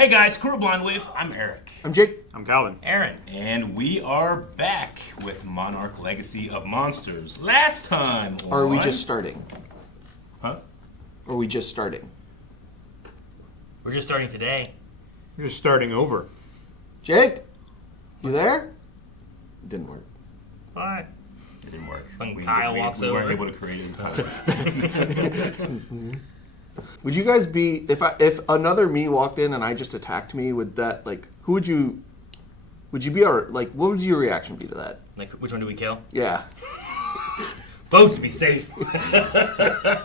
Hey guys, Crew Blind Wave. I'm Eric. I'm Jake. I'm Calvin. Aaron. And we are back with Monarch Legacy of Monsters. Last time on... Or are we just starting? Huh? Or are we just starting? We're just starting today. You're just starting over. Jake? You there? It didn't work. What? It didn't work. When Kyle walks we weren't over. able to create it in time. Would you guys be if another me walked in and I just attacked me? Would that who would you be our what would your reaction be to that? Like, which one do we kill? Yeah, Both to be safe.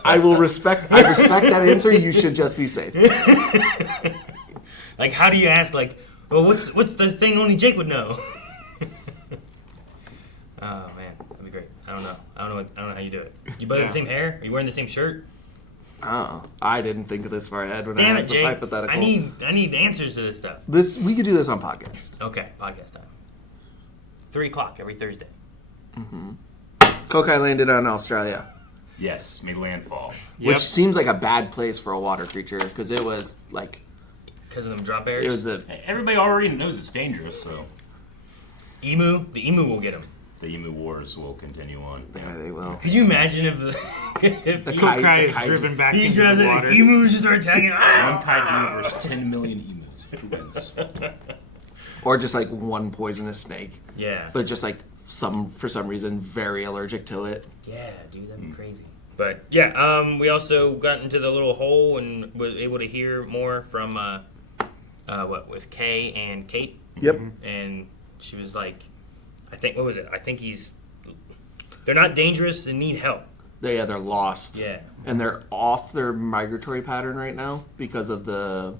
I respect that answer. You should just be safe. Like, how do you ask? Like, well, what's the thing only Jake would know? Oh man, that'd be great. I don't know how you do it. You both have the same hair? Are you wearing the same shirt? Oh, I didn't think of this far ahead when Damn I it, asked the Jake! hypothetical. I need answers to this stuff. We could do this on podcast. Okay, podcast time. 3:00 every Thursday. Co-Cai landed on Australia, Yes, made landfall. which seems like a bad place for a water creature because it was Because of them drop bears. it was a Hey, everybody already knows it's dangerous, so emu. The emu will get him. the emu wars will continue on. yeah, they will. Could you imagine if The Co-Cai is kaiju. driven back he into grabs the it, water. emus just start attacking? One kaiju versus 10 million emus. Who wins? Or just one poisonous snake, Yeah. but just for some reason very allergic to it. Yeah, dude, that'd be crazy. But yeah, we also got into the little hole and was able to hear more from with Kay and Kate, Yep. and she was like, I think they're not dangerous and need help. They're lost. Yeah. And they're off their migratory pattern right now because of the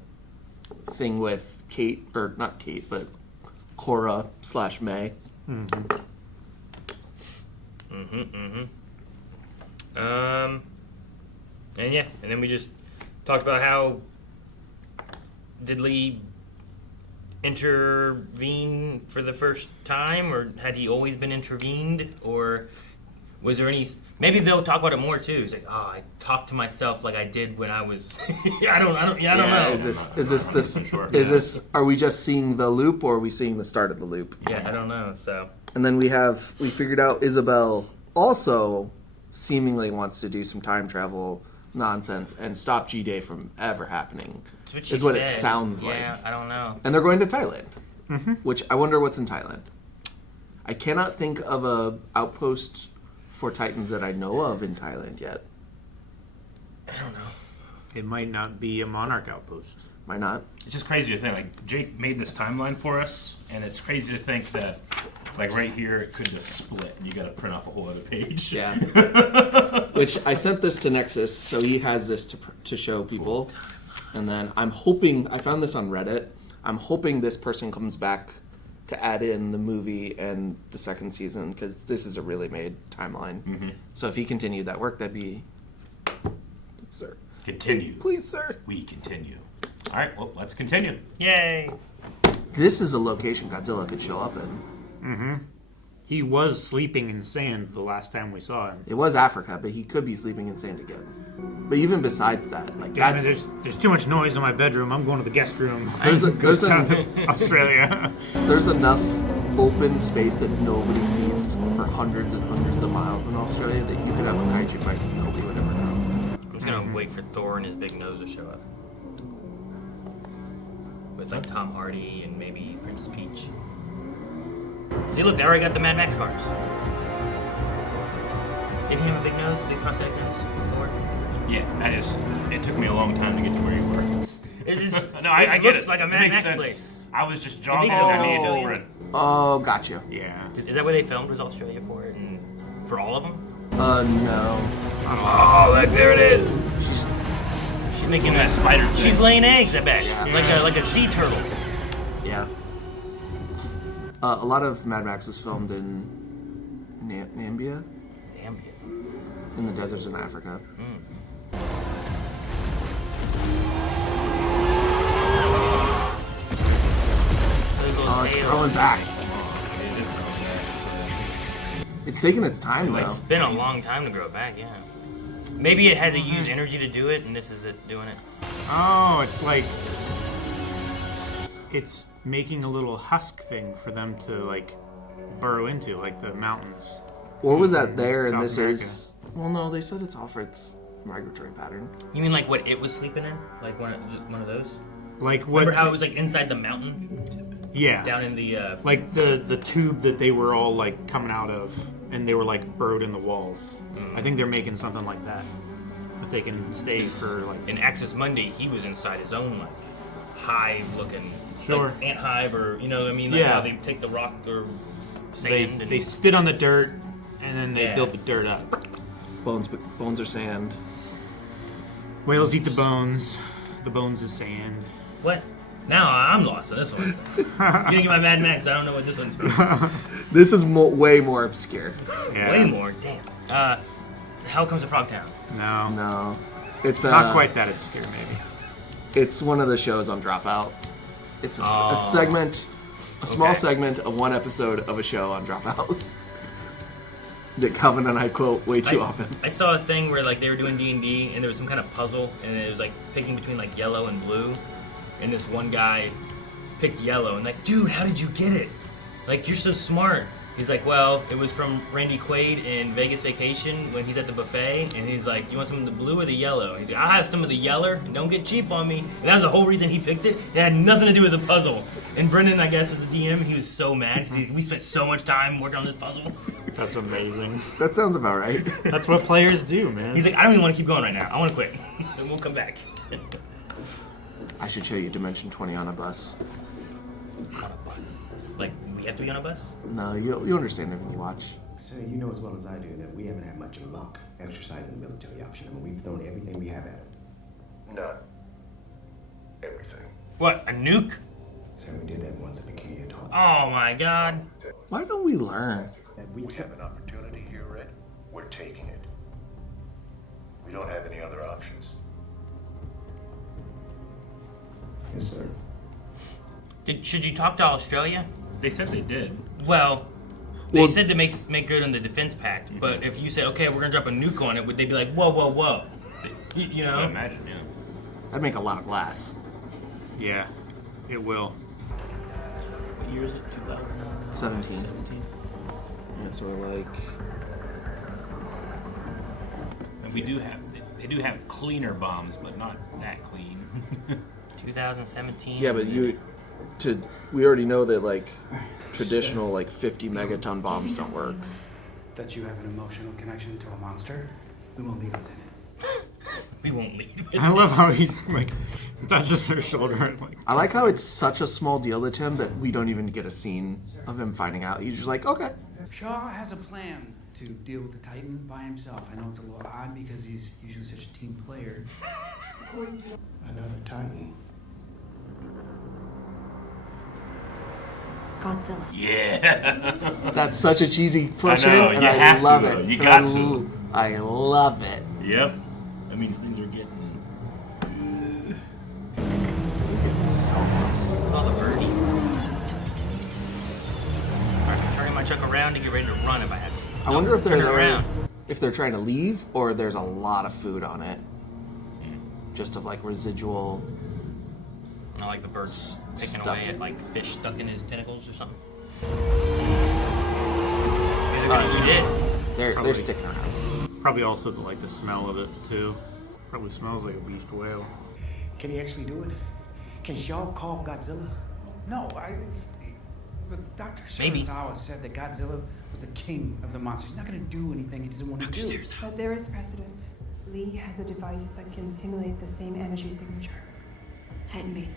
thing with Kate, or not Kate, but Cora / May. And yeah, and then we just talked about how did Lee intervene for the first time, or had he always been intervened, or was there any? Maybe they'll talk about it more too. It's like, oh, I talked to myself like I did when I was. I don't know. Is this? Are we just seeing the loop, or are we seeing the start of the loop? Yeah, I don't know. So. And then we figured out Isabel also seemingly wants to do some time travel nonsense and stop G-Day from ever happening. Is what it sounds like. Yeah, I don't know. And they're going to Thailand, which I wonder what's in Thailand. I cannot think of a outpost for Titans that I know of in Thailand yet. I don't know. It might not be a Monarch outpost. Might not. It's just crazy to think, Jake made this timeline for us, and it's crazy to think that, right here, it could just split, and you gotta print off a whole other page. Yeah. Which I sent this to Nexus, so he has this to show people. And then I'm hoping, I found this on Reddit, I'm hoping this person comes back to add in the movie and the second season, because this is a really made timeline. So if he continued that work, that'd be... Sir. Continue. Please, sir. We continue. All right, well, let's continue. Yay! This is a location Godzilla could show up in. He was sleeping in sand the last time we saw him. It was Africa, but he could be sleeping in sand again. But even besides that, Damn it, there's too much noise in my bedroom. I'm going to the guest room. There's down to Australia. There's enough open space that nobody sees for hundreds and hundreds of miles in Australia that you could have a kaiju fight and nobody would ever know. I'm just gonna wait for Thor and his big nose to show up. With Tom Hardy and maybe Princess Peach. See, look, they already got the Mad Max cars. Didn't he have a big nose, a big prosthetic nose? Thor? Yeah, it took me a long time to get to where you were. It just, No, I get looks it. like a It Mad makes Max sense. place. I was just jogging Oh. and I needed to sprint. Oh, gotcha. Yeah. Is that where they filmed? Was Australia for it? And for all of them? No. Oh, look, there it is. She's making That spider She's thing. laying eggs, I bet. Yeah. Like a sea turtle. Yeah. A lot of Mad Max is filmed in Namibia, in the deserts in Africa. Oh, it's growing back. It's taking its time, though. It's been a long time to grow back, yeah. Maybe it had to use energy to do it, and this is it doing it. Oh, it's like it's making a little husk thing for them to like burrow into, like the mountains. Or was that there and South this America. is... Well, no, they said it's off its migratory pattern. You mean like what it was sleeping in? Like one of those? Like what? Remember how it was like inside the mountain? Yeah. Down in the... Like the tube that they were all like coming out of, and they were like burrowed in the walls. I think they're making something like that, but they can stay for like. In Axis Monday, he was inside his own like hive-looking, Sure. like ant hive, or you know what I mean? Like Yeah. how they take the rock or sand and They spit on the dirt, and then they Yeah. build the dirt up. Bones are sand. Whales eat the bones. The bones is sand. what? Now I'm lost on this one. You're gonna get my Mad Max. I don't know what this one's. This is way more obscure. Yeah. Way more. Damn. Hell Comes to Frogtown. No. No. It's Not quite that obscure, maybe. It's one of the shows on Dropout. It's a segment, a small Okay. segment of one episode of a show on Dropout. That Calvin and I quote way too often. I saw a thing where like they were doing D&D and there was some kind of puzzle and it was like picking between like yellow and blue, and this one guy picked yellow and like, dude, how did you get it? Like, you're so smart. He's like, well, it was from Randy Quaid in Vegas Vacation when he's at the buffet, and he's like, you want some of the blue or the yellow? And he's like, I'll have some of the yeller, and don't get cheap on me. And that was the whole reason he picked it. It had nothing to do with the puzzle. And Brendan, I guess, was the DM, he was so mad, because we spent so much time working on this puzzle. That's amazing. That sounds about right. That's what players do, man. He's like, I don't even want to keep going right now. I want to quit. Then we'll come back. I should show you Dimension 20 on a bus. On a bus. Like, we have to be on a bus? No, you'll understand it when you watch. So you know as well as I do that we haven't had much luck exercising the military option. I mean, we've thrown everything we have at it. Not everything. What, a nuke? So we did that once at McKinney and Talk. Oh my god. Why don't we learn? That We have an opportunity here, Red. We're taking it. We don't have any other options. Yes, sir. Should you talk to Australia? They said they did. Well, they Well- said to make good on the defense pact, but if you said, okay, we're gonna drop a nuke on it, would they be like, whoa, whoa, whoa? You I know? imagine, yeah. That'd make a lot of glass. Yeah, it will. What year is it? 17. 2017? Yeah, so we're like... And we do have, they do have cleaner bombs, but not that clean. 2017. Yeah, but we already know that like traditional like 50 megaton bombs don't work. That you have an emotional connection to a monster, we won't leave with it. We won't leave. I love how he like touches her shoulder and like. I like how it's such a small deal to Tim that we don't even get a scene of him finding out. He's just like, okay. Shaw has a plan to deal with the Titan by himself. I know it's a little odd because he's usually such a team player. Another Titan. Godzilla. Yeah. That's such a cheesy push I know, in, and you I have love to, it. though. You And got to. I love it. Yep. That means things are getting. He's getting so close. All the birdies. Alright, I'm turning my truck around to get ready to run if I have to. I wonder if they're turn it there, around. if they're trying to leave or there's a lot of food on it. Just of like residual. I like the birds picking Stuff. away at like fish stuck in his tentacles or something. Alright. Maybe you did. They're Probably. sticking around. Probably also the smell of it too. Probably smells like a beached whale. Can he actually do it? Can Shaw call Godzilla? No, but Dr. Maybe. Serizawa said that Godzilla was the king of the monsters. He's not going to do anything he doesn't want to do. But there is precedent. Lee has a device that can simulate the same energy signature. Titan made.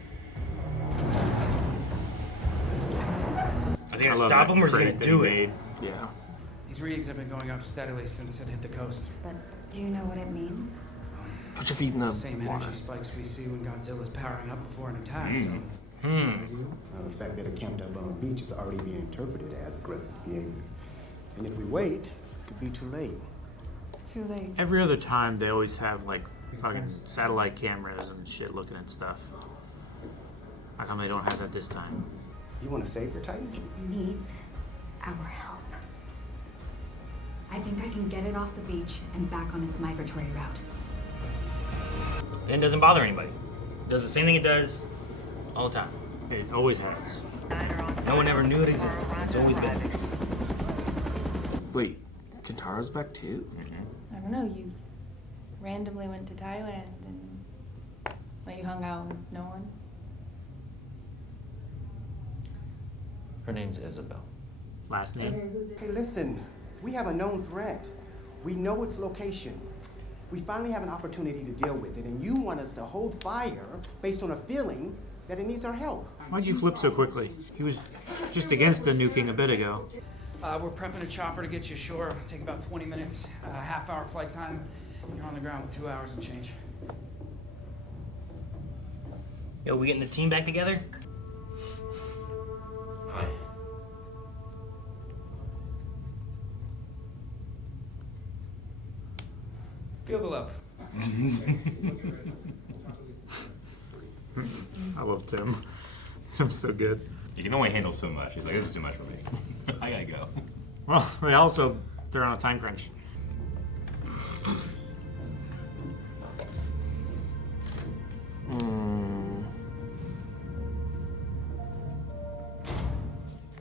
Are they I gonna love stop that him or is he crate gonna they do it? made. Yeah. These readings have been going up steadily since it hit the coast. But do you know what it means? Put your feet in It's the the same water. energy spikes we see when Godzilla's powering up before an attack. So The fact that it camped up on the beach is already being interpreted as aggressive behavior. And if we wait, it could be too late. Too late. Every other time they always have like fucking satellite cameras and shit looking at stuff. How come they don't have that this time? You want to save the Titan? Needs our help. I think I can get it off the beach and back on its migratory route. And it doesn't bother anybody. It does the same thing it does all the time. It always has. No one ever knew it existed. It's always been there. Wait, Kentaro's back too? I don't know, you randomly went to Thailand and you hung out with no one? Her name's Isabel. Last name? Hey, listen, we have a known threat. We know its location. We finally have an opportunity to deal with it, and you want us to hold fire based on a feeling that it needs our help. Why'd you flip so quickly? He was just against the nuking a bit ago. We're prepping a chopper to get you ashore. It'll take about 20 minutes, half-hour flight time. You're on the ground with 2 hours and change. Yo, we getting the team back together? Hi. Feel the love. I love Tim. Tim's so good. You can only handle so much. He's like, this is too much for me. I gotta go. Well, they're on a time crunch.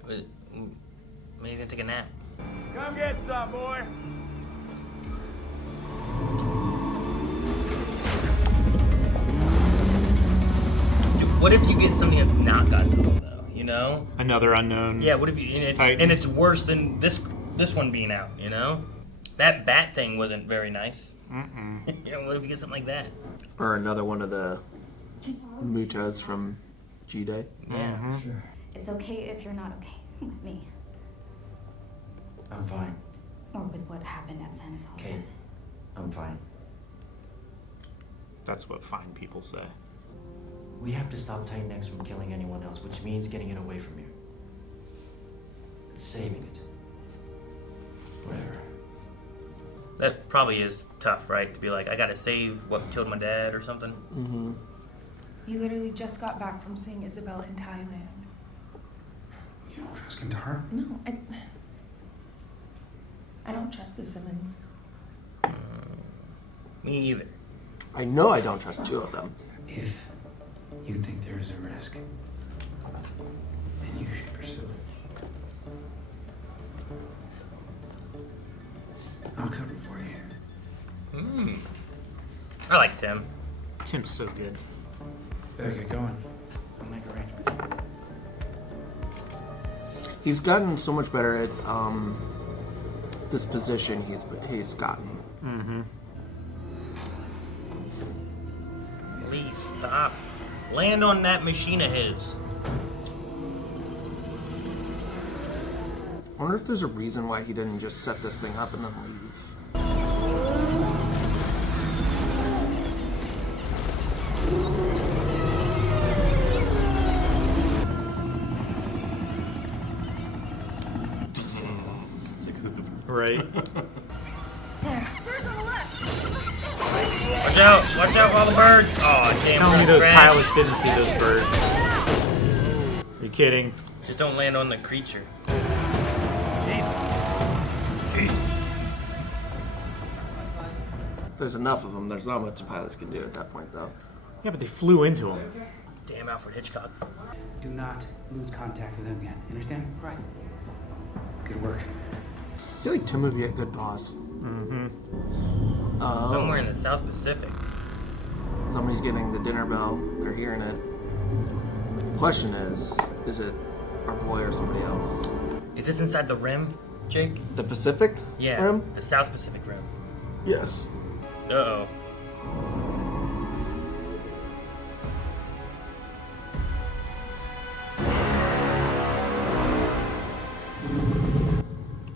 Maybe he's gonna take a nap. Come get some, boy. Dude, what if you get something that's not Godzilla though? You know? Another unknown. Yeah. What if you and it's worse than this one being out? You know? That bat thing wasn't very nice. Yeah, what if you get something like that? Or another one of the mutas from G-Day. Yeah. Sure. It's okay if you're not okay with me. I'm fine. Or with what happened at San Isidro. Kate, I'm fine. That's what fine people say. We have to stop Titan X from killing anyone else, which means getting it away from here. Saving it. Whatever. That probably is tough, right? To be like, I gotta save what killed my dad or something. Mm-hmm. You literally just got back from seeing Isabel in Thailand. You don't trust Kentaro? No, I don't trust the Simmons. Me either. I know I don't trust two of them. If you think there is a risk, then you should pursue it. I'll cover for you. I like Tim. Tim's so good. Better get going. I'll make arrangements. He's gotten so much better at this position he's gotten. Mm-hmm. Please stop. Land on that machine of his. I wonder if there's a reason why he didn't just set this thing up and then leave. Right. Watch out for all the birds. Oh, damn. Tell me those crash. pilots didn't see those birds. Are you kidding? Just don't land on the creature. Jeez. If there's enough of them, there's not much the pilots can do at that point, though. Yeah, but they flew into him. Damn Alfred Hitchcock. Do not lose contact with him again. You understand? Right. Good work. I feel like Tim would be a good boss. Mm-hmm. Oh, Somewhere in the South Pacific. somebody's getting the dinner bell. They're hearing it. The question is it our boy or somebody else? Is this inside the rim, Jake? The Pacific Yeah. Rim? The South Pacific Rim. Yes. Uh-oh.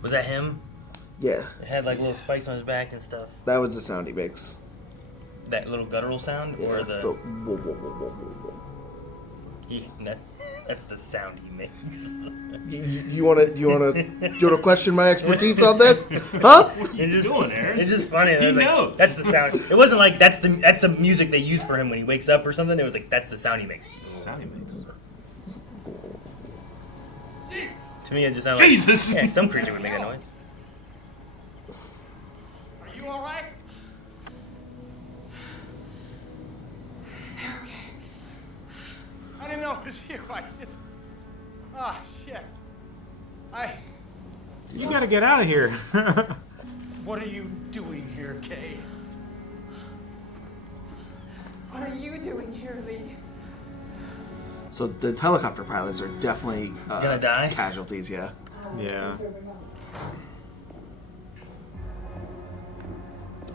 Was that him? Yeah. It had like little spikes on his back and stuff. That was the sound he makes. That little guttural sound? Yeah. Or the... whoa, whoa, whoa, whoa, whoa, whoa. That's the sound he makes. You wanna question my expertise on this? Huh? What are you doing, Aaron? It's just funny. He Like, knows. that's the sound. It wasn't like that's the music they use for him when he wakes up or something. It was like that's the sound he makes. Sound he makes. To me, it just sounded Jesus! like some creature would make that noise. Are you all right? They're okay. I didn't know it was you. I just... Ah, shit. You gotta get out of here. What are you doing here, Kay? What are you doing here, Lee? So the helicopter pilots are definitely Gonna die? casualties, yeah. Yeah.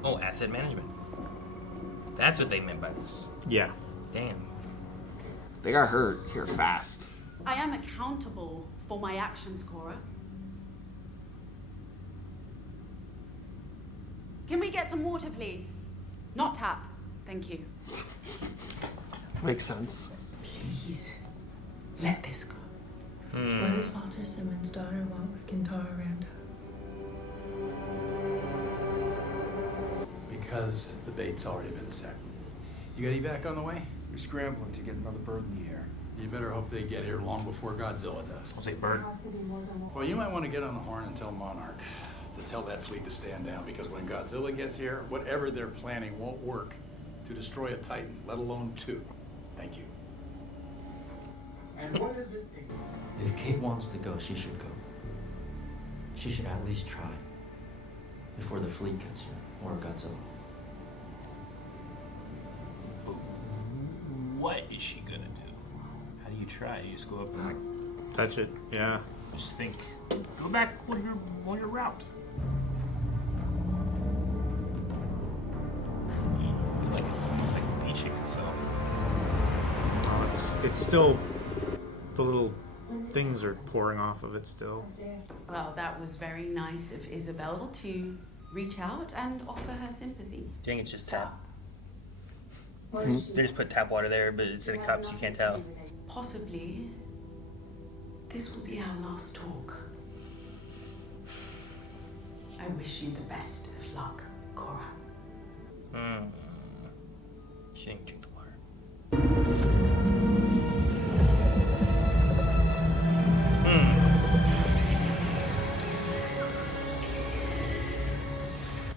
Oh, asset management. That's what they meant by this. Yeah. Damn. They got hurt here fast. I am accountable for my actions, Cora. Can we get some water, please? Not tap. Thank you. Makes sense. Please, let this go. Why does Walter Simmons' daughter walk with Kentaro around? Because the bait's already been set. You got evac on the way? We're scrambling to get another bird in the air. You better hope they get here long before Godzilla does. I'll say bird. Well, you might want to get on the horn and tell Monarch to tell that fleet to stand down, because when Godzilla gets here, whatever they're planning won't work to destroy a Titan, let alone two. Thank you. And what is it? If Kate wants to go, she should go. She should at least try. Before the fleet gets here, or Godzilla. But what is she gonna do? How do you try? You just go up and like touch it. Yeah. Just think. Go back on your route. I feel like it's almost like beaching itself. Oh, it's still, the little things are pouring off of it still. Well, that was very nice of Isabel to reach out and offer her sympathies. Do you think it's just tap? They just put tap water there, but it's in the cups, you can't tell. Possibly, this will be our last talk. I wish you the best of luck, Cora. She didn't drink the water.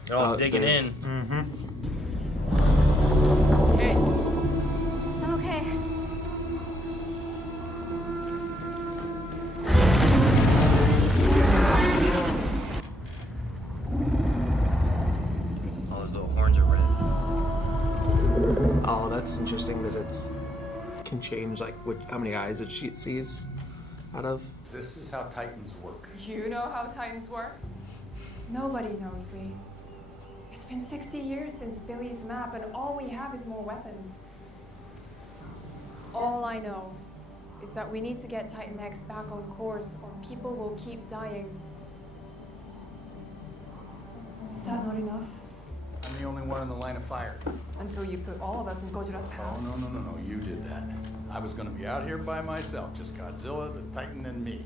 They're all digging in. Hey. I'm okay. All those little horns are red. Oh, that's interesting that it's can change like how many eyes it sees out of. This is how Titans work. You know how Titans work? Nobody knows, Lee. It's been 60 years since Billy's map, and all we have is more weapons. All I know is that we need to get Titan X back on course, or people will keep dying. Is that not enough? I'm the only one in the line of fire. Until you put all of us in Godzilla's path. Oh, no. You did that. I was going to be out here by myself. Just Godzilla, the Titan, and me.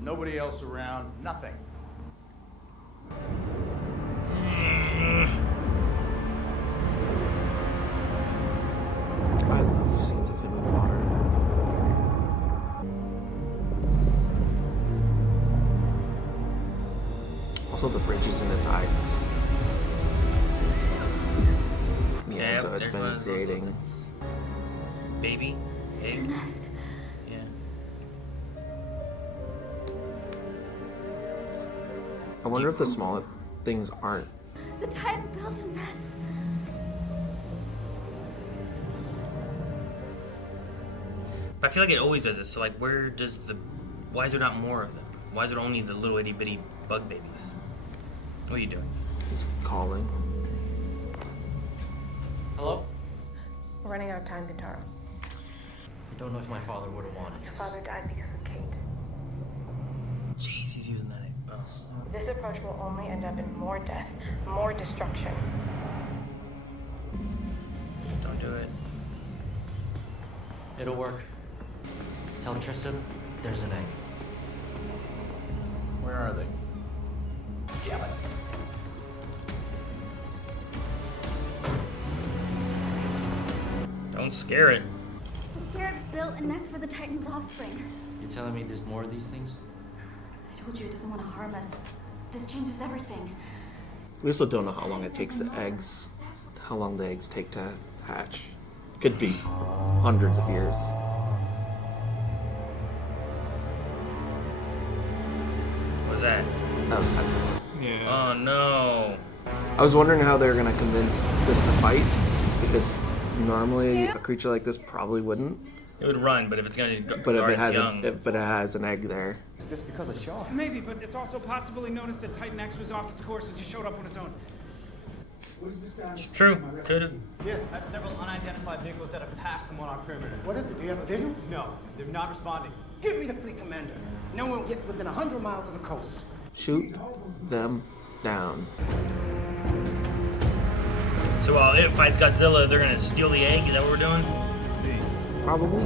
Nobody else around. Nothing. I love scenes of him in water. Also, the bridges in its eyes. Yeah, so it's been creating. Baby? It's a nest. Yeah. I wonder if the smaller things aren't. The Titan built a nest. But I feel like it always does this. So like, why is there not more of them? Why is it only the little itty bitty bug babies? What are you doing? He's calling. Hello? We're running out of time, Kentaro. I don't know if my father would have wanted Your this. father died because of Kate. Jeez, he's using that. Oh. This approach will only end up in more death, more destruction. Don't do it. It'll work. Tell Tristan there's an egg. Where are they? Damn it. Don't scare it. The Scarab's built a nest for the Titan's offspring. You're telling me there's more of these things? I told you it doesn't want to harm us. This changes everything. We also don't know how long it takes the eggs. How long the eggs take to hatch. Could be hundreds of years. was that? That was Godzilla. Yeah. Oh no. I was wondering how they were going to convince this to fight, because normally a creature like this probably wouldn't. It would run, but if it's gonna But if guard it has its young, but it has an egg there. Is this because of Shaw? Maybe, but it's also possible he noticed that Titan X was off its course and just showed up on its own. What is the status? True. Could have. Yes. I have several unidentified vehicles that have passed the Monarch perimeter. What is it? Do you have a visual? No, they're not responding. Give me the fleet commander. No one gets within 100 miles of the coast. Shoot them down. So while it fights Godzilla, they're gonna steal the egg. Is that what we're doing? Probably.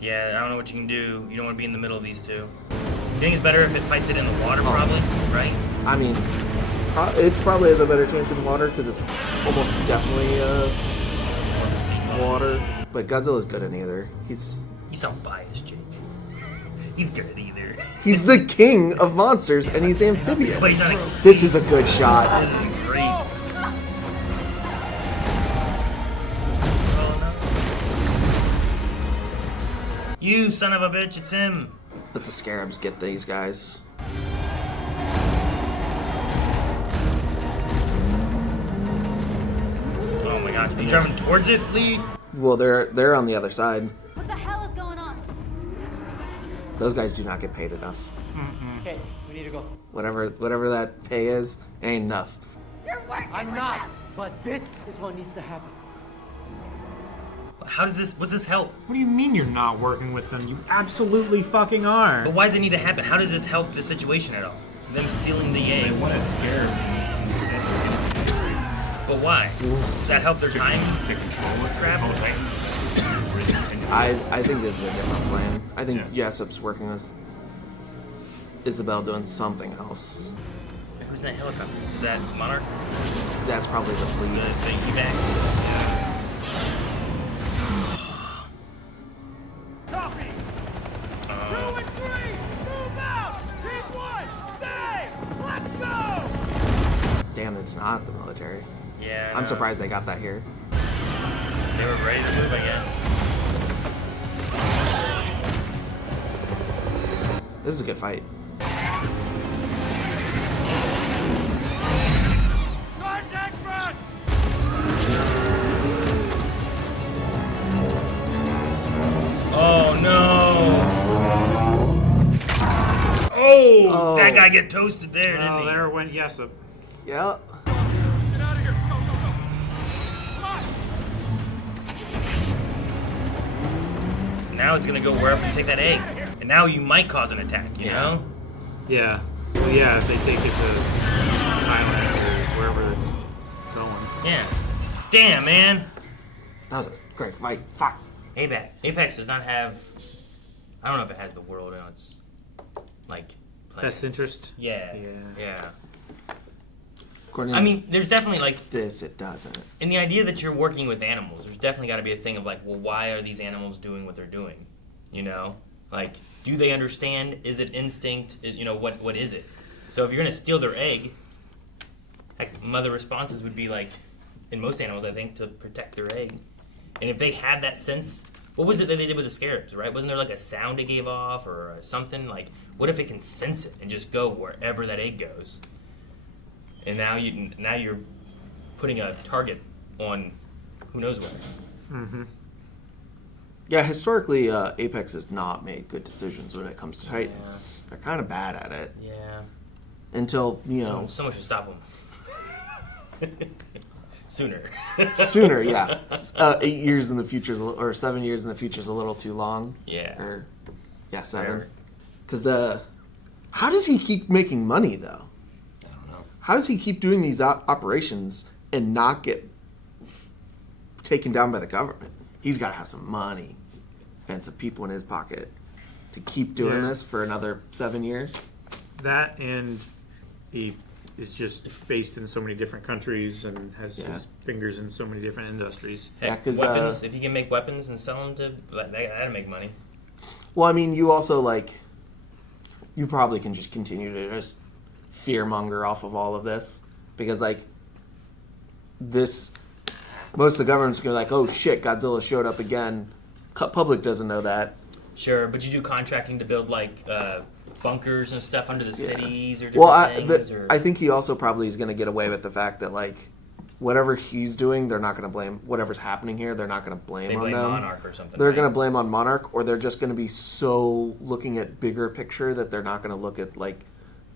Yeah, I don't know what you can do. You don't want to be in the middle of these two. You think it's better if it fights it in the water, probably, right? I mean, it probably has a better chance in water because it's almost definitely water. But Godzilla's good in either. You sound biased, Jake. He's good at either. He's the king of monsters, and he's amphibious. But he's not This is a good shot. This is great. You son of a bitch, it's him. Let the scarabs get these guys. Oh my gosh, are you driving towards it, Lee? Well, they're on the other side. What the hell is going on? Those guys do not get paid enough. Okay, we need to go. Whatever that pay is, it ain't enough. You're working I'm with not, them. but this is what needs to happen. How does this, what's this help? What do you mean you're not working with them? You absolutely fucking are. But why does it need to happen? How does this help the situation at all? Them stealing the egg. They wanted scarabs instead of getting the egg. But why? Does that help their time? The controller Crap. I think this is a different plan. I think Yesup's working with Isabel doing something else. Who's in that helicopter? Is that Monarch? That's probably the fleet. The evac? Copy! 2 and 3! Move out! Team 1! Stay! Let's go! Damn, it's not the military. Yeah. I'm surprised they got that here. They were ready to move, I guess. This is a good fight. Contact front! Oh no! Oh, that guy get toasted there, didn't he? There went Jessup. Yeah. Get out of here! Go, go, go! Come on! Now it's gonna go wherever you take that egg. And now you might cause an attack, you know? Yeah. Well, yeah, if they take it to Thailand or wherever it's going. Yeah. Damn, man. That was a great fight. Fuck. Apex does not have. I don't know if it has the world in its like planets. Best interest. Yeah. Yeah. According I mean, there's definitely like this. It doesn't. in the idea that you're working with animals, there's definitely got to be a thing of like, well, why are these animals doing what they're doing? You know, like, do they understand? Is it instinct? You know, what is it? So if you're gonna steal their egg, like mother responses would be like, in most animals, I think, to protect their egg. And if they had that sense, what was it that they did with the scarabs, right? Wasn't there like a sound it gave off or something? Like, what if it can sense it and just go wherever that egg goes? And now you're putting a target on who knows where. Mm-hmm. Yeah, historically, Apex has not made good decisions when it comes to Titans. They're kind of bad at it. Yeah. Until, you know... Someone should stop them. Sooner. Sooner, yeah. 8 years in the future, or 7 years in the future is a little too long. Yeah. Or, yeah, 7. Because, how does he keep making money, though? I don't know. How does he keep doing these operations and not get taken down by the government? He's got to have some money and some people in his pocket to keep doing this for another 7 years. That, and he is just based in so many different countries and has his fingers in so many different industries. Heck, weapons, if you can make weapons and sell them to, that'd make money. Well, I mean, you also, like, you probably can just continue to just fearmonger off of all of this. Because, like, this, most of the government's going to be like, oh shit, Godzilla showed up again. Public doesn't know that. Sure, but you do contracting to build like bunkers and stuff under the cities or different Well, things. Or... I think he also probably is going to get away with the fact that like whatever he's doing, they're not going to blame whatever's happening here. They're not going to blame They on blame them. Monarch or something. They're right? going to blame on Monarch, or they're just going to be so looking at bigger picture that they're not going to look at like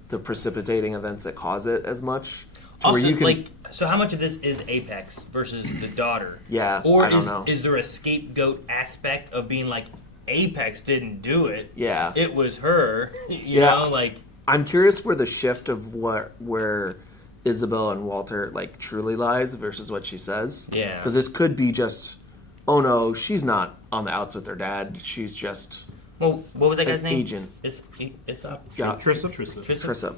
the precipitating events that cause it as much. Also, like, so how much of this is Apex versus the daughter? Yeah, or I don't know. Is there a scapegoat aspect of being like Apex didn't do it? Yeah, it was her. You know, like I'm curious where the shift of where Isabel and Walter like truly lies versus what she says. Yeah, because this could be just, oh no, she's not on the outs with her dad. She's just what was that guy's name? Agent. Trissa. Trissa.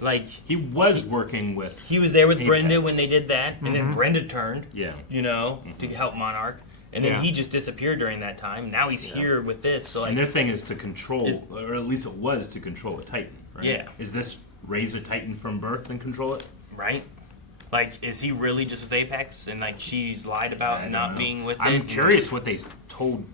Like he was working with. He was there with Apex. Brenda when they did that, and then Brenda turned. Yeah, you know, to help Monarch, and then he just disappeared during that time. Now he's here with this. So like, and their thing is to control, or at least it was to control a Titan, right? Yeah. Is this raise a Titan from birth and control it? Right. Like, is he really just with Apex, and like she's lied about not being with it? I'm curious what they told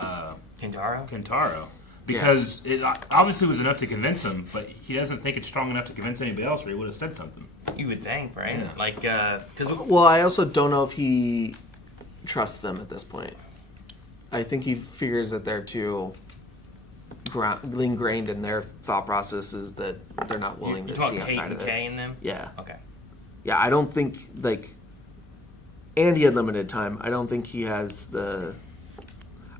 Kentaro. Because it obviously was enough to convince him, but he doesn't think it's strong enough to convince anybody else, or he would have said something. You would think, right? Yeah. Like, well, I also don't know if he trusts them at this point. I think he figures that they're too ingrained in their thought processes that they're not willing to see outside of it. Kay in them? Yeah. Okay. Yeah, I don't think like, and he had limited time. I don't think he has the.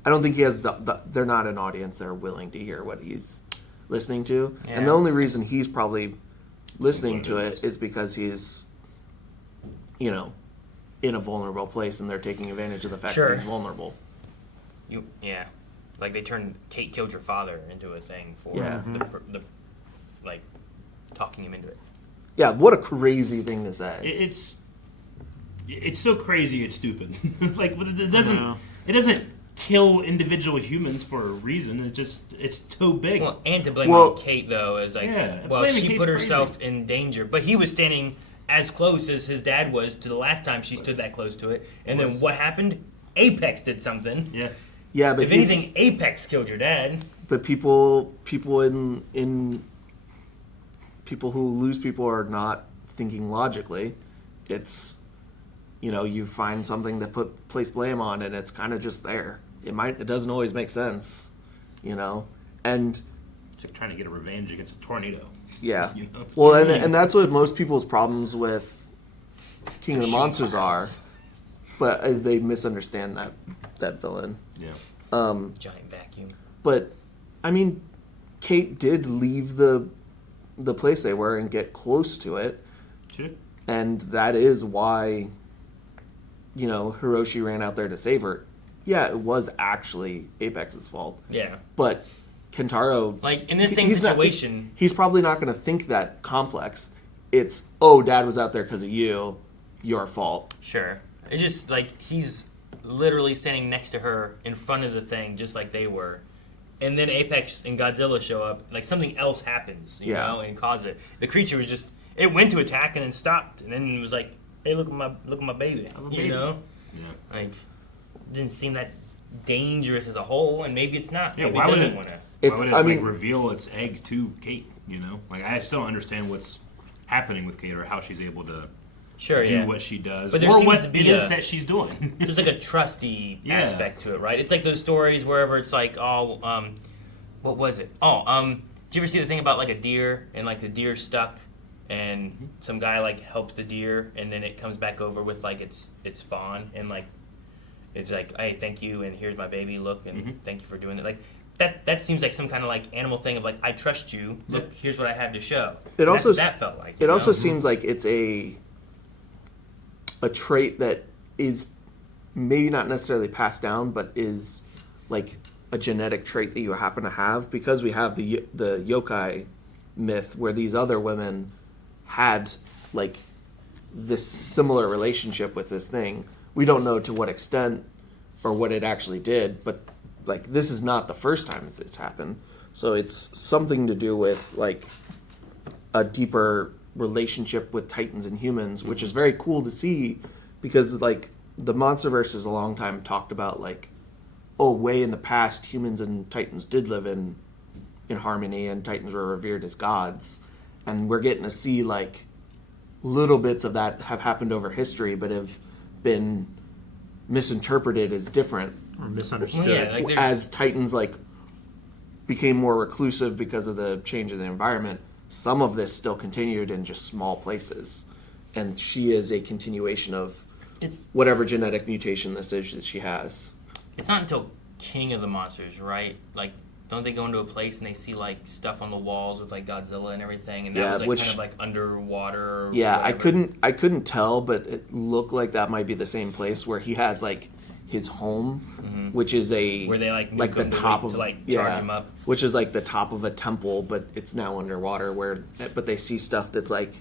I don't think he has the. They're not an audience that are willing to hear what he's listening to, and the only reason he's probably listening to it is because he's, you know, in a vulnerable place, and they're taking advantage of the fact that he's vulnerable. Yeah, like they turned Kate killed your father into a thing for the like talking him into it. Yeah, what a crazy thing to say. It's so crazy. It's stupid. Like it doesn't kill individual humans for a reason. It's too big. Well, and to blame on Kate though is like, well, she Kate's put herself crazy. in danger, but he was standing as close as his dad was to the last time she stood that close to it. And then what happened? Apex did something. Yeah, but if anything, Apex killed your dad. But people in people who lose people are not thinking logically. It's, you know, you find something that place blame on, and it's kind of just there. It doesn't always make sense, you know, and it's like trying to get a revenge against a tornado. Yeah. You know? Well, and that's what most people's problems with King of the Monsters are, but they misunderstand that villain. Yeah. Giant vacuum. But I mean, Kate did leave the place they were and get close to it. Sure. And that is why, you know, Hiroshi ran out there to save her. Yeah, it was actually Apex's fault. Yeah. But Kentaro, like in this same situation, he's probably not going to think that complex. It's, oh, Dad was out there because of you, your fault. Sure. It's just like he's literally standing next to her in front of the thing, just like they were. And then Apex and Godzilla show up, like something else happens, you know, and cause it. The creature was just, it went to attack and then stopped, and then it was like, hey, look at my baby, you know? Yeah. Like, didn't seem that dangerous as a whole, and maybe it's not. Yeah, Maybe why it would doesn't it, want to. why would it like reveal its egg to Kate, you know? Like, I still don't understand what's happening with Kate or how she's able to do what she does, but there or seems what to be it is that she's doing. There's like a trusty aspect to it, right? It's like those stories wherever it's like, what was it? Did you ever see the thing about like a deer and like the deer stuck and some guy like helps the deer and then it comes back over with like its fawn and like it's like, hey, thank you and here's my baby, look, and thank you for doing it. Like that seems like some kind of like animal thing of like, I trust you. Look, here's what I have to show. It And also that's what that felt like. It also seems like it's a trait that is maybe not necessarily passed down, but is like a genetic trait that you happen to have, because we have the yokai myth where these other women had like this similar relationship with this thing. We don't know to what extent or what it actually did, but like this is not the first time it's happened. So it's something to do with like a deeper relationship with Titans and humans, which is very cool to see, because like the Monsterverse is a long time talked about like oh, way in the past, humans and Titans did live in harmony, and Titans were revered as gods. And we're getting to see, like, little bits of that have happened over history, but have been misinterpreted as different. Or misunderstood. Yeah, like as Titans, like, became more reclusive because of the change in the environment. Some of this still continued in just small places. And she is a continuation of whatever genetic mutation this is that she has. It's not until King of the Monsters, right? Like, don't they go into a place and they see, like, stuff on the walls with, like, Godzilla and everything? And that was, like, kind of, like, underwater or Yeah, whatever. I couldn't tell, but it looked like that might be the same place where he has, like, his home, which is where they, like, the nuke him top of to, like, charge him up. which is like the top of a temple, but it's now underwater. But they see stuff that's like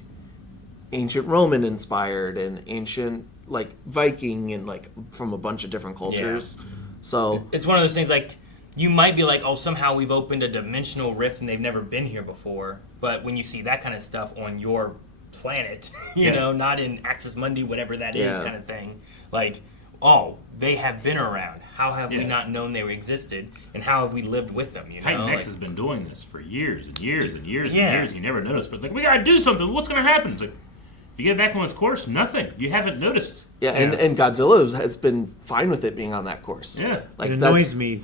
ancient Roman inspired and ancient like Viking and like from a bunch of different cultures. Yeah. So it's one of those things like you might be like, oh, somehow we've opened a dimensional rift and they've never been here before. But when you see that kind of stuff on your planet, you know, not in Axis Mundi, whatever that is, kind of thing, like, oh, they have been around. How have we not known they existed? And how have we lived with them? You Titan know? X has been doing this for years and years and years and years. You never noticed, but it's like, we gotta do something. What's gonna happen? It's like, if you get back on its course, nothing. You haven't noticed. Yeah, and Godzilla has been fine with it being on that course. Yeah. Like, it annoys me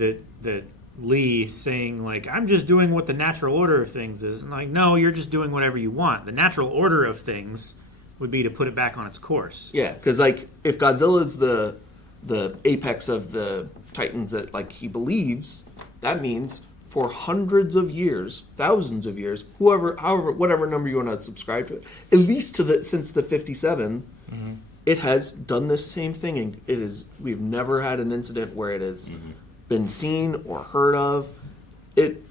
that Lee saying, like, I'm just doing what the natural order of things is. And like, no, you're just doing whatever you want. The natural order of things would be to put it back on its course. Yeah, because like if Godzilla's the apex of the Titans that like he believes, that means for hundreds of years, thousands of years, whatever number you want to subscribe to it, at least since the 57, it has done this same thing, and we've never had an incident where it has been seen or heard of. It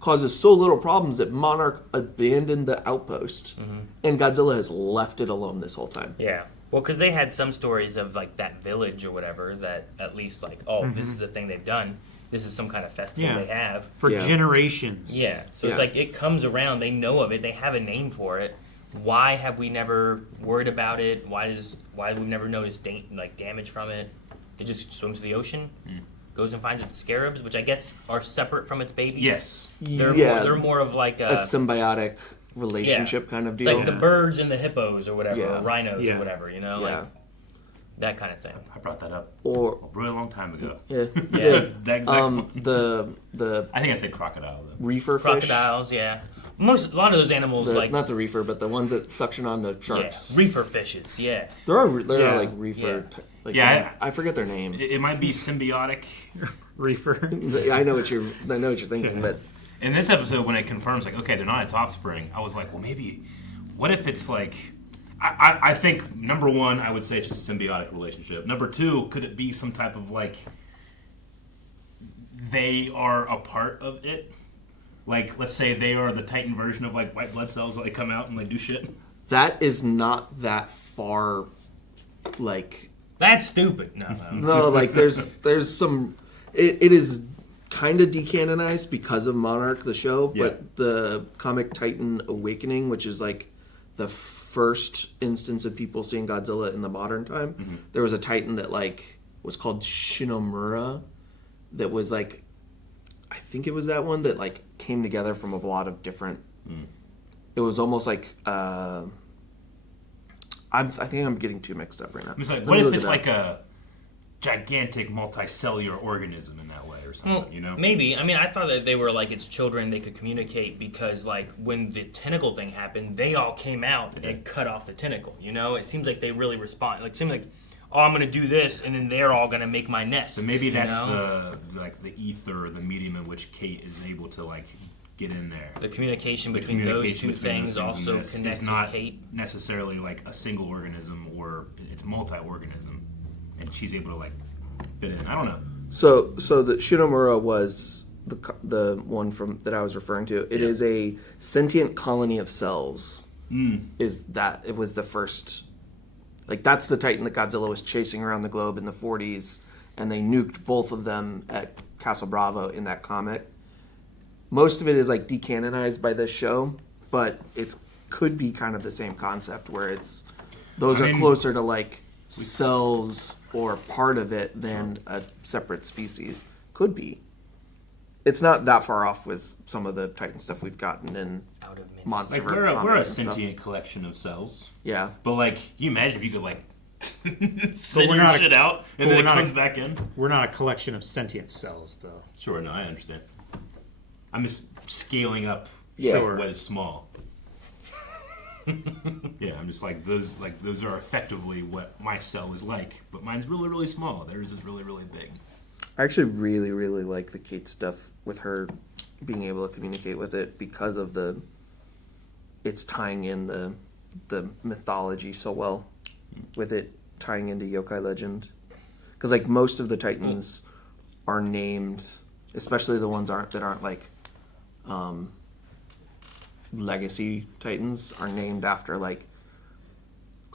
causes so little problems that Monarch abandoned the outpost, and Godzilla has left it alone this whole time. Yeah. Well, because they had some stories of, like, that village or whatever that at least, like, oh, this is the thing they've done. This is some kind of festival they have. For generations. Yeah. So it's like it comes around. They know of it. They have a name for it. Why have we never worried about it? Why have we never noticed damage from it? It just swims to the ocean, goes and finds its scarabs, which I guess are separate from its babies. Yes. They're more of like a symbiotic relationship kind of deal. It's like the birds and the hippos or whatever, or rhinos or whatever, you know? Like that kind of thing. I brought that up a really long time ago. Yeah. That exact one. The I think I said crocodile though. Reefer fish. Crocodiles, yeah. A lot of those animals, like not the reefer, but the ones that suction on the sharks. Yeah, reefer fishes, yeah. There are like reefer. I forget their name. It might be symbiotic reefer. I know what you're thinking, but in this episode, when it confirms, like, okay, they're not its offspring, I was like, well, maybe, what if it's like, I think, number one, I would say it's just a symbiotic relationship. Number two, could it be some type of, like, they are a part of it? Like, let's say they are the Titan version of, like, white blood cells that they come out and they do shit? That is not that far, like... That's stupid. No. No, like, there's some... It is kind of decanonized because of Monarch, the show, but the comic Titan Awakening, which is, like, the first instance of people seeing Godzilla in the modern time, there was a Titan that, like, was called Shinomura that was, like... I think it was that one that, like, came together from a lot of different... It was almost like... I think I'm getting too mixed up right now. It's like, what if it's like a gigantic multicellular organism in that way or something, well, you know? Maybe. I mean, I thought that they were like its children, they could communicate because, like, when the tentacle thing happened, they all came out and cut off the tentacle, you know? It seems like they really respond. Like, it seems like, oh, I'm going to do this, and then they're all going to make my nest. So maybe that's the ether or the medium in which Kate is able to, like, get in there. The communication between those two things also connects is not with Kate. Necessarily like a single organism, or it's multi-organism, and she's able to like fit in. I don't know. So the Shinomura was the one from that I was referring to. It is a sentient colony of cells. Is that it was the first? Like that's the Titan that Godzilla was chasing around the globe in the 40s, and they nuked both of them at Castle Bravo in that comic. Most of it is like decanonized by this show, but it could be kind of the same concept where those are closer to like cells or part of it than a separate species. Could be. It's not that far off with some of the Titan stuff we've gotten in Monster. Like we're a sentient collection of cells. Yeah. But like, you imagine if you could like But send your shit out and then it comes back in. We're not a collection of sentient cells, though. Sure, no, I understand. I'm just scaling up what is small. Yeah, I'm just like those are effectively what my cell is like, but mine's really, really small. Theirs is really, really big. I actually really, really like the Kate stuff with her being able to communicate with it because of it's tying in the mythology so well, with it tying into yokai legend. Because like most of the Titans are named, especially the ones that aren't like legacy Titans, are named after like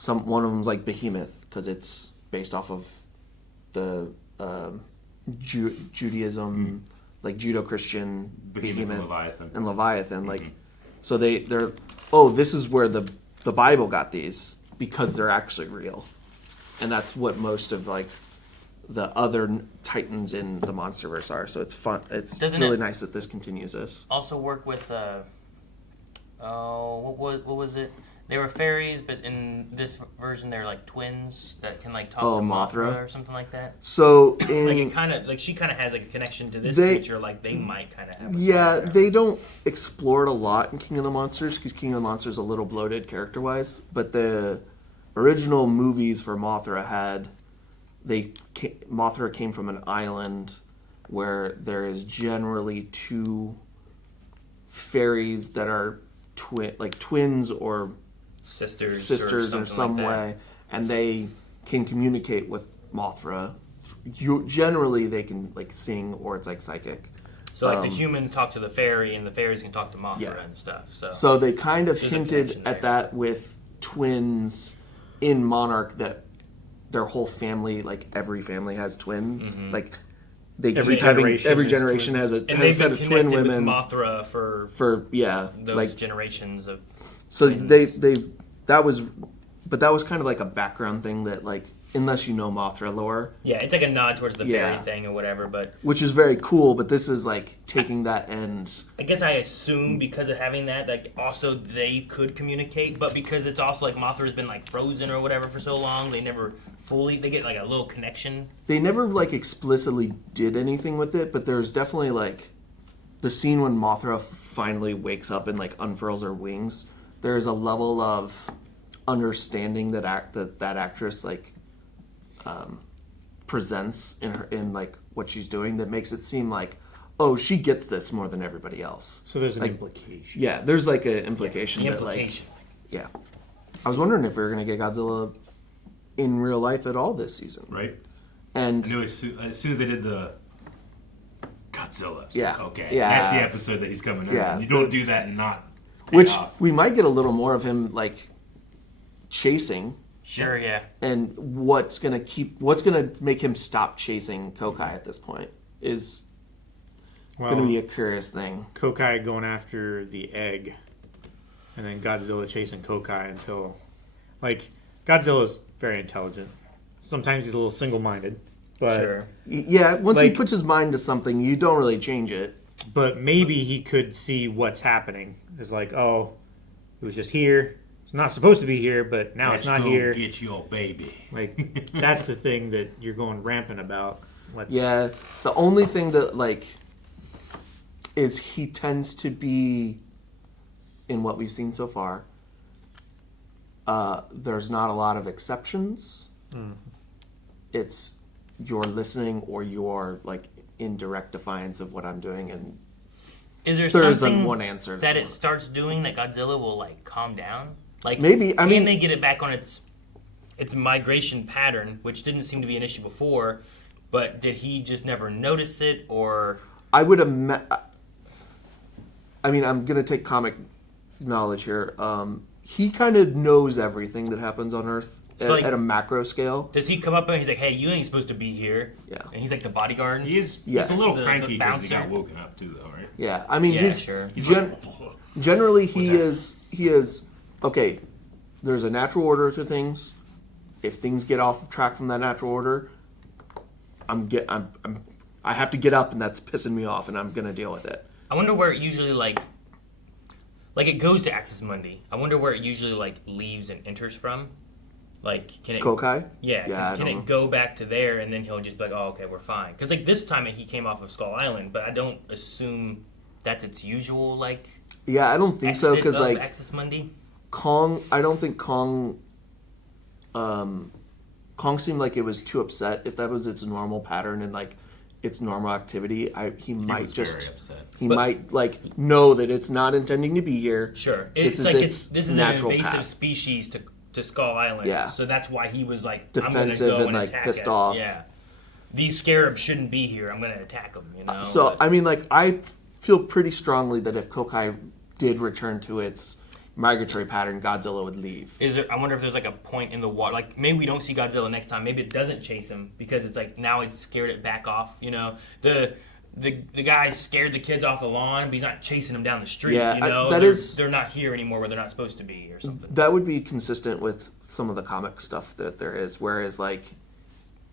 one of them's like Behemoth because it's based off of the Judaism, like Judo-Christian Behemoth and Leviathan. Like, so they're this is where the Bible got these because they're actually real, and that's what most of like the other Titans in the MonsterVerse are. So it's fun. It's really nice that this continues this. Also work with what was it? They were fairies, but in this version they're like twins that can like talk to Mothra or something like that. So like she kind of has like a connection to this creature, like they might kind of have. Yeah, they don't explore it a lot in King of the Monsters because King of the Monsters is a little bloated character-wise. But the original movies for Mothra Mothra came from an island where there is generally two fairies that are twins or sisters in some way, and they can communicate with Mothra. Generally, they can like sing, or it's like psychic. So like the humans talk to the fairy, and the fairies can talk to Mothra and stuff. So they kind of hinted at that with twins in Monarch, that their whole family, like every family has twin. Mm-hmm. Like every generation has a set of twin women. With Mothra for those like generations of. So that was kind of like a background thing that like, unless you know Mothra lore. Yeah, it's like a nod towards the fairy thing or whatever, but which is very cool. But this is like taking that end. I guess I assume because of having that, like also they could communicate, but because it's also like Mothra's been like frozen or whatever for so long, they never fully. They get like a little connection. They never like explicitly did anything with it, but there's definitely like the scene when Mothra finally wakes up and like unfurls her wings. There's a level of understanding that actress like presents in like what she's doing that makes it seem like, oh, she gets this more than everybody else. So there's an like, implication. Yeah, there's like an implication that like, yeah. I was wondering if we were gonna get Godzilla in real life at all this season, right? And I knew as soon as they did the Godzilla, okay, yeah, that's the episode that he's coming out. Yeah, you don't do that and not. Which we might get a little more of him like chasing. Sure, yeah. And what's gonna make him stop chasing Co-Cai at this point is gonna be a curious thing. Co-Cai going after the egg, and then Godzilla chasing Co-Cai until, like, Godzilla's very intelligent. Sometimes he's a little single-minded, but once he puts his mind to something, you don't really change it. But maybe he could see what's happening. It's like, oh, it was just here. It's not supposed to be here, but now it's not here. Get your baby. Like, that's the thing that you're going rampant about. The only thing that like is he tends to be, in what we've seen so far, there's not a lot of exceptions. Mm-hmm. It's you're listening or you're like in direct defiance of what I'm doing, and is there something one answer that it starts doing that Godzilla will like calm down? Like maybe can they get it back on its migration pattern, which didn't seem to be an issue before, but did he just never notice it, or? I would I'm gonna take comic knowledge here. He kind of knows everything that happens on Earth. At a macro scale. Does he come up and he's like, hey, you ain't supposed to be here? Yeah. And he's like the bodyguard? He's a little cranky because he got woken up too, though, right? Yeah, I mean, sure. Generally he is, okay, there's a natural order to things, if things get off track from that natural order, I have to get up, and that's pissing me off, and I'm gonna deal with it. I wonder where it usually like it goes to Axis Mundi. I wonder where it usually like leaves and enters from. Like, can it? Co-Cai? Yeah. Can it go back to there, and then he'll just be like, "Oh, okay, we're fine." Because like this time he came off of Skull Island, but I don't assume that's its usual like. Yeah, I don't think so because like Axis Mundi. Kong, I don't think Kong. Kong seemed like it was too upset. If that was its normal pattern and like its normal activity, he might was very upset. He might like know that it's not intending to be here. Sure, This is its an natural invasive path. species to Skull Island. Yeah. So that's why he was like Defensive I'm gonna go and, like, attack pissed it. off. Yeah, these scarabs shouldn't be here. I'm gonna attack them. You know. So I mean, like I feel pretty strongly that if Co-Cai did return to its migratory pattern, Godzilla would leave. I wonder if there's like a point in the water, like maybe we don't see Godzilla next time. Maybe it doesn't chase him because it's like now it's scared it back off. You know, the guy scared the kids off the lawn, but he's not chasing them down the street. Yeah, you know, they're not here anymore where they're not supposed to be or something. That would be consistent with some of the comic stuff that there is. Whereas like,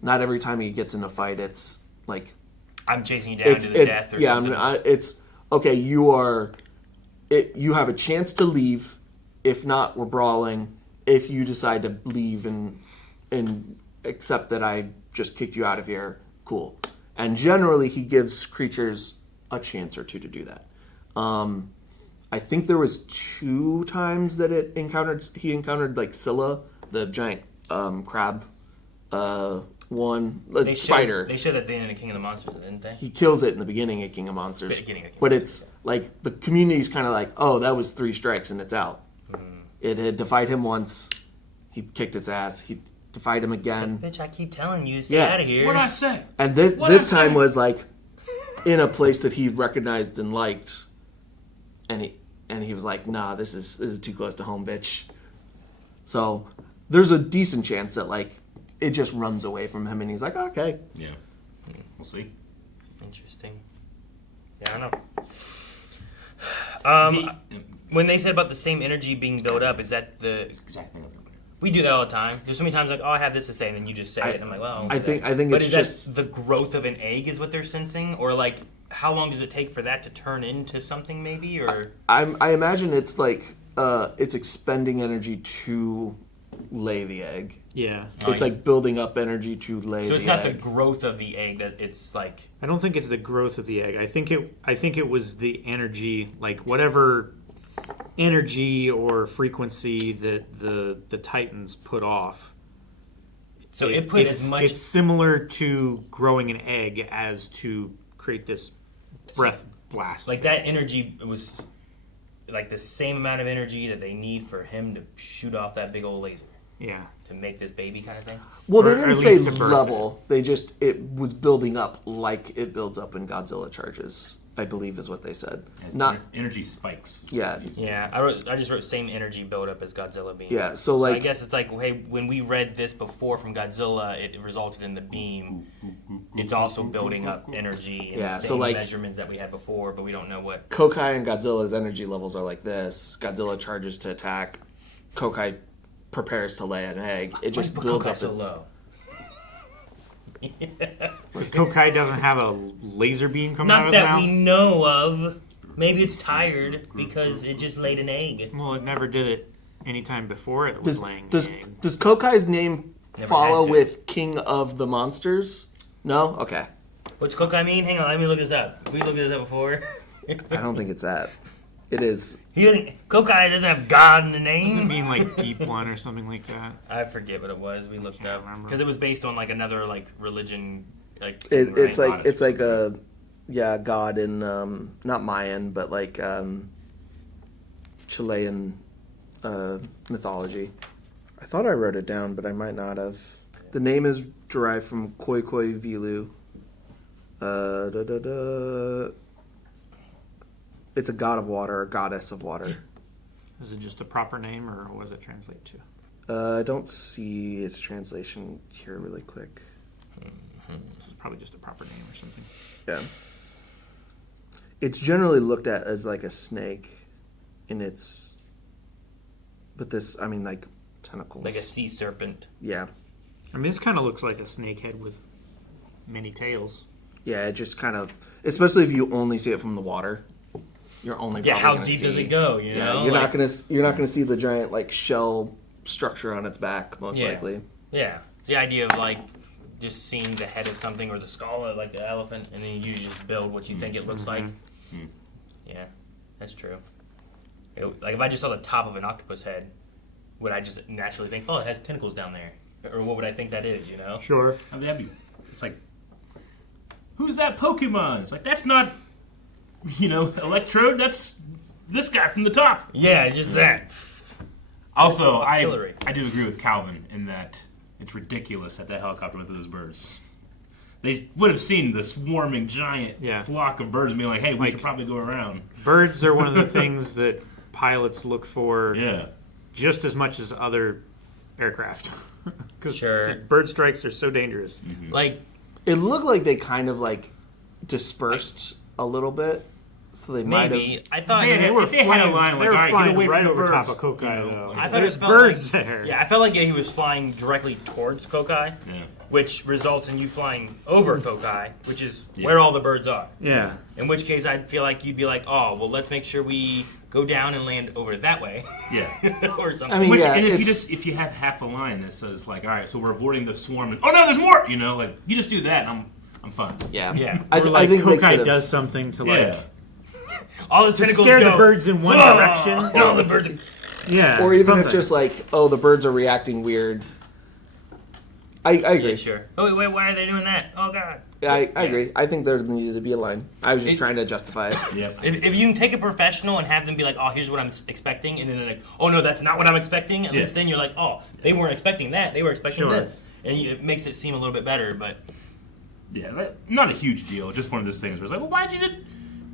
not every time he gets in a fight, it's like I'm chasing you down to the death. Or something. It's okay. You have a chance to leave. If not, we're brawling. If you decide to leave and accept that I just kicked you out of here, cool. And generally, he gives creatures a chance or two to do that. I think there was 2 times that he encountered like Scylla, the giant crab one, spider. They showed that in the King of the Monsters, didn't they? He kills it in the beginning of King of Monsters. But it's like the community's kind of like, oh, that was 3 strikes and it's out. It had defied him once. He kicked its ass. He defied him again. Bitch, I keep telling you, stay out of here. What'd I say? And this time was like in a place that he recognized and liked, and he was like, nah, this is too close to home, bitch. So there's a decent chance that like it just runs away from him, and he's like, okay. Yeah, we'll see. Interesting. Yeah, I know. When they said about the same energy being built up, is that the exactly? We do that all the time. There's so many times like, oh, I have this to say, and then you just say it, and I'm like, well, I think but it's is just that the growth of an egg is what they're sensing, or like how long does it take for that to turn into something, maybe, or I imagine it's like it's expending energy to lay the egg. Yeah, it's like building up energy to lay. So the it's not egg. the growth of the egg that it's like. I don't think it's the growth of the egg. I think it was the energy, like whatever energy or frequency that the Titans put off. So it put as much. It's similar to growing an egg as to create this breath blast. Like that energy was like the same amount of energy that they need for him to shoot off that big old laser. Yeah. To make this baby kind of thing. Well, they didn't say level. They just it was building up like it builds up when Godzilla charges. I believe is what they said. Not energy spikes. Yeah. Yeah. I just wrote same energy build up as Godzilla beam. Yeah. So like I guess it's like, hey, when we read this before from Godzilla, it resulted in the beam. It's also building up energy in the same measurements that we had before, but we don't know what. Co-Cai and Godzilla's energy levels are like this. Godzilla charges to attack. Co-Cai prepares to lay an egg. It just builds up. So low. Because Co-Cai doesn't have a laser beam coming out of his mouth? Not that we know of. Maybe it's tired because it just laid an egg. Well, it never did it any time before it was laying an egg. Does Co-Kai's name Never follow had to. with King of the Monsters? No? Okay. What's Co-Cai mean? Hang on, let me look this up. We looked at that before. I don't think it's that. It is. Co-Cai doesn't have God in the name. Does it mean like Deep One or something like that? I forget what it was. We looked up because it was based on like another like religion. Like It's like a god in not Mayan but like Chilean mythology. I thought I wrote it down, but I might not have. The name is derived from Koi Vilu. It's a god of water, a goddess of water. Is it just a proper name, or what does it translate to? I don't see its translation here really quick. This is probably just a proper name or something. Yeah. It's generally looked at as like a snake in its... But this, I mean, like tentacles. Like a sea serpent. Yeah. I mean, this kind of looks like a snake head with many tails. Yeah, it just kind of, especially if you only see it from the water. You're only Yeah, probably how gonna deep see, does it go, you Yeah, know? you're Like- not gonna see the giant like shell structure on its back, most likely. Yeah. It's the idea of like just seeing the head of something or the skull of like the elephant, and then you just build what you think it looks like. Yeah, that's true. Like if I just saw the top of an octopus head, would I just naturally think, oh, it has tentacles down there? Or what would I think that is, you know? Sure. I mean, it's like, who's that Pokemon? It's like, that's not, Electrode. That's this guy from the top. Yeah, it's just that. Also, I Artillery. do agree with Calvin in that it's ridiculous that helicopter went through those birds. They would have seen the swarming giant flock of birds and be like, hey, we should probably go around. Birds are one of the things that pilots look for Yeah. just as much as other aircraft. Because Sure. bird strikes are so dangerous. Like, it looked like they kind of like dispersed a little bit, so they might maybe. have. I thought They were if they had a line they like, were all right, get flying away right from the over birds, top of Co-Cai, though. I thought There's it felt birds like, there. Yeah, I felt like he was flying directly towards Co-Cai, which results in you flying over Co-Cai, which is where all the birds are. Yeah. In which case, I'd feel like you'd be like, oh, well, let's make sure we go down and land over that way. Yeah. Or something. I mean, yeah, and it's- if you have half a line that says like, all right, so we're avoiding the swarm, and oh no, there's more. Like you just do that, and I'm fine. Yeah. Yeah. I, Or th- like I think they Co-Cai could've- does something to like Yeah. All the to tentacles scare go, the birds in one "Whoa!" direction. And all the birds are, Yeah. or even something. if just like, oh, the birds are reacting weird. I agree. yeah, sure. Oh, wait, why are they doing that? Oh, God. I agree. I think there needed to be a line. I was just trying to justify it. Yep. If you can take a professional and have them be like, oh, here's what I'm expecting, and then they're like, oh, no, that's not what I'm expecting, at least then you're like, oh, they weren't expecting that, they were expecting Sure. this. And it makes it seem a little bit better, but... Yeah, not a huge deal. Just one of those things where it's like, well, why'd you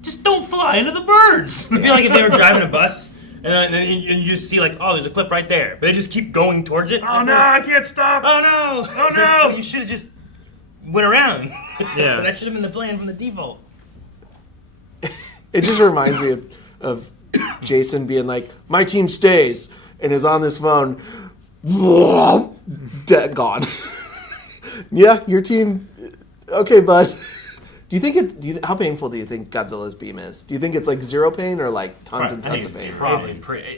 just don't fly into the birds? It'd be like if they were driving a bus, and you just see like, oh, there's a cliff right there, but they just keep going towards it. Oh no, I can't stop. Oh no! Oh It's no! like, well, you should have just went around. Yeah. That should have been the plan from the default. It just reminds me of Jason being like, my team stays, and is on this phone, dead, gone. Yeah, your team, okay, bud. Do you think how painful do you think Godzilla's beam is? Do you think it's like zero pain or like tons and tons of pain? Probably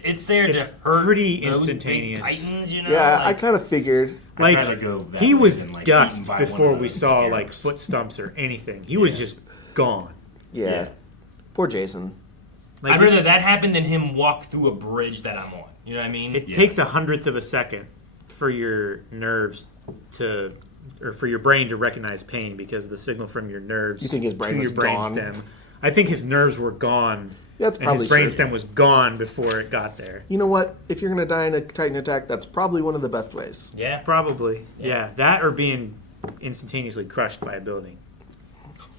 it's there to hurt pretty those big instantaneous. titans, you know? Yeah, I like, kind of figured. I'd rather go that he way was than, like, dust eaten by before one of we those saw scarabs. like foot stumps or anything. He was just gone. Yeah. Poor Jason. Like, I'd rather that happen than him walk through a bridge that I'm on. You know what I mean? It takes 1/100 of a second for your nerves to, or for your brain to recognize pain because of the signal from your nerves You think his brain to was your brain gone? stem. I think his nerves were gone. That's and probably his brain true. stem was gone before it got there. You know what? If you're gonna die in a Titan attack, that's probably one of the best ways. Yeah. Probably. Yeah. That or being instantaneously crushed by a building.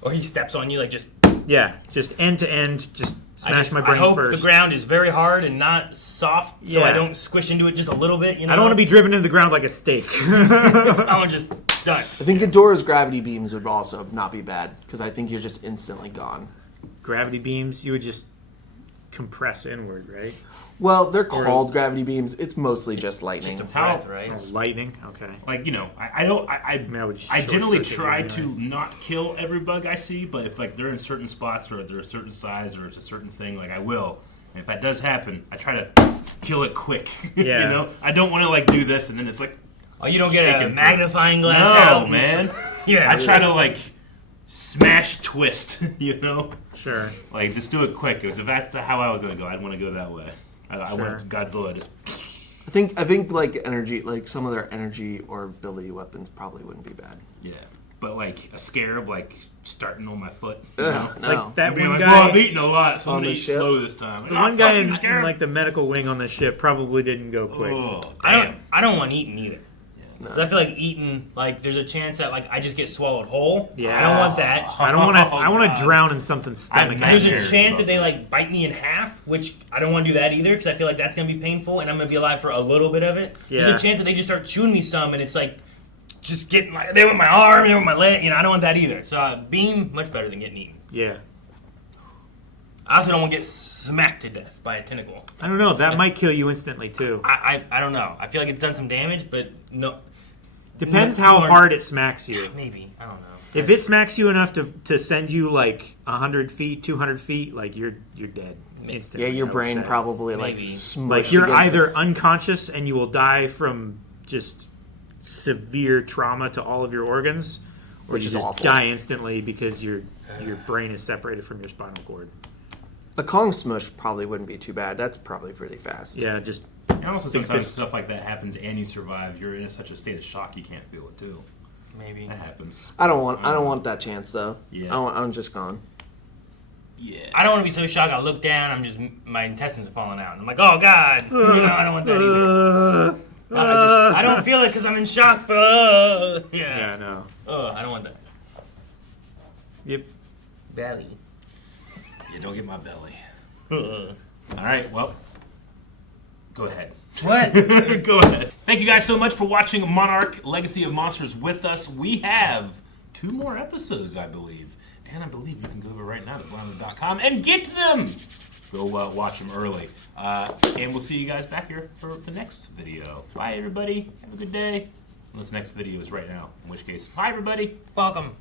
Or he steps on you like just... Yeah, just end to end, just smash my brain I hope first. the ground is very hard and not soft, so Yeah. I don't squish into it just a little bit. You know? I don't want to be driven into the ground like a steak. I want to just done. I think Ghidorah's gravity beams would also not be bad because I think you're just instantly gone. Gravity beams, you would just compress inward, right? Well, they're Or- called gravity beams. It's mostly just lightning. Just a breath, right? Oh, lightning. Okay. Like, I don't. I would generally short-circuit try you to anyway. not kill every bug I see, but if like they're in certain spots or they're a certain size or it's a certain thing, like I will. And if that does happen, I try to kill it quick. Yeah. I don't want to like do this and then it's like. Oh, you don't get a shaking for- magnifying glass No, out? man. Yeah. I try to like smash twist. Sure. Like just do it quick. If that's how I was gonna go, I'd want to go that way. I Sure. want Godzilla just. I think like energy, like some of their energy or ability weapons probably wouldn't be bad. Yeah, but like a scarab, like starting on my foot. Ugh, no. Like that Being one like, guy. well, I've eaten a lot, so I'm on gonna the eat ship. slow this time. The Like, one "Oh, guy fucking in scarab." like the medical wing on the ship probably didn't go quick. Oh, I don't want eaten either. Because I feel like eating, like there's a chance that like I just get swallowed whole. Yeah. I don't want that. I don't want to. Oh, I want God. to drown in something's stomach. I've There's never- a chance that they like bite me in half, which I don't want to do that either because I feel like that's gonna be painful and I'm gonna be alive for a little bit of it. Yeah. There's a chance that they just start chewing me some and it's like just getting like they want my arm, they want my leg. I don't want that either. So beam much better than getting eaten. Yeah. I also don't want to get smacked to death by a tentacle. I don't know. That might kill you instantly too. I don't know. I feel like it's done some damage, but no. Depends how hard it smacks you. Maybe. I don't know. If it smacks you enough to send you like 100 feet, 200 feet, like you're dead instantly. Yeah, your I would brain say. probably like Maybe. smushed Like you're against either this- unconscious and you will die from just severe trauma to all of your organs, or Which you is just awful. die instantly because your brain is separated from your spinal cord. A Kong smush probably wouldn't be too bad. That's probably pretty fast. Yeah, just And also big sometimes fist. stuff like that happens and you survive. You're in such a state of shock you can't feel it too. Maybe. That happens. I don't want that chance though. Yeah. I'm just gone. Yeah. I don't want to be so shocked. I look down. My intestines are falling out. And I'm like, oh god. You know, I don't want that either. No, I don't feel it because I'm in shock. But Yeah, no. I don't want that. Yep. Belly. Yeah, don't get my belly. All right, well, go ahead. What? Go ahead. Thank you guys so much for watching Monarch Legacy of Monsters with us. We have 2 more episodes, I believe. And I believe you can go over right now to blindly.com and get them. Go watch them early. And we'll see you guys back here for the next video. Bye, everybody. Have a good day. Unless the next video is right now. In which case, bye, everybody. Welcome.